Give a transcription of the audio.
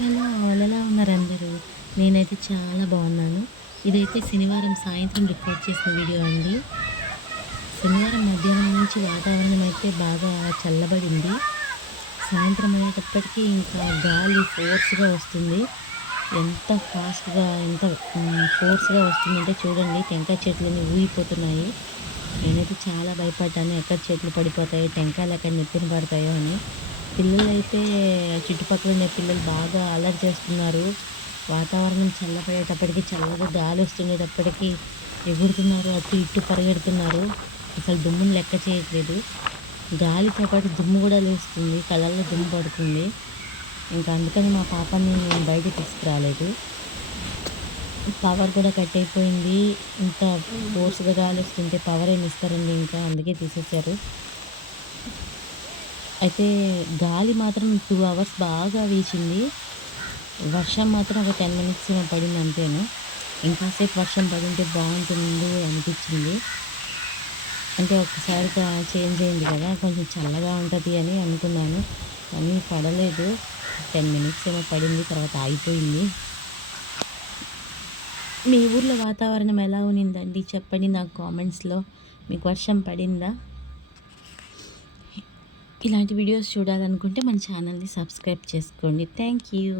Hello all ఎలా ఉన్నారు అందరూ? నేనైతే చాలా బాగున్నాను. ఇదైతే శనివారం సాయంత్రం రికార్డ్ చేసిన వీడియో అండి. శనివారం మధ్యాహ్నం నుంచి వాతావరణం అయితే బాగా చల్లబడింది. సాయంత్రం అయ్యేటప్పటికి ఇంకా గాలి ఫోర్స్‌గా వస్తుంది. ఎంత ఫాస్ట్‌గా ఎంత ఫోర్స్‌గా వస్తుందంటే చూడండి టెంకాయ చెట్లన్నీ ఊగిపోతున్నాయి. నేనైతే చాలా భయపడ్డాను. ఎక్కడ చెట్లు పడిపోతాయో, టెంకాయలు ఎక్కడ నెత్తిన పడతాయో అని. పిల్లలైతే చుట్టుపక్కల ఉండే పిల్లలు బాగా అల్లరి చేస్తున్నారు. వాతావరణం చల్లబడేటప్పటికి చల్లగా గాలొస్తుండేటప్పటికి ఎగురుతున్నారు. అటు ఇటు పరిగెడుతున్నారు. అసలు దుమ్ముని లెక్క చేయట్లేదు. గాలితో పాటు దుమ్ము గూడా లేస్తుంది. కళ్ళల్లో దుమ్ము పడుతుంది. ఇంకా అందుకని మా పాపని నేను బయటికి తీసుకురాలేదు. పవర్ కూడా కట్ అయిపోయింది. ఇంత ఫోర్స్‌గా గాలొస్తుంటే పవరేమి ఇస్తారండి ఇంకా. అందుకే తీసేశారు. అయితే గాలి మాత్రం 2 అవర్స్ బాగా వీచింది. వర్షం మాత్రం ఒక 10 మినిట్స్ ఏమో పడింది అంతేను. ఇంకాసేపు వర్షం పడుంటే బావుంటుంది అనిపిచ్చింది. అంటే ఒక్కసారిగా చేంజ్ అయింది కదా! కొంచెం చల్లగా ఉంటది అని అనుకున్నాను. కానీ పడలేదు. 10 మినిట్స్ ఏమో పడింది. తర్వాత ఆగిపోయింది. మీ ఊర్లో వాతావరణం ఎలా ఉన్నిందండి? చెప్పండి నాకు కామెంట్స్‌లో. మీకు వర్షం పడిందా? ఇలాంటి వీడియోస్ చూడాలనుకుంటే మన ఛానల్‌ని సబ్స్క్రైబ్ చేసుకోండి. Thank you.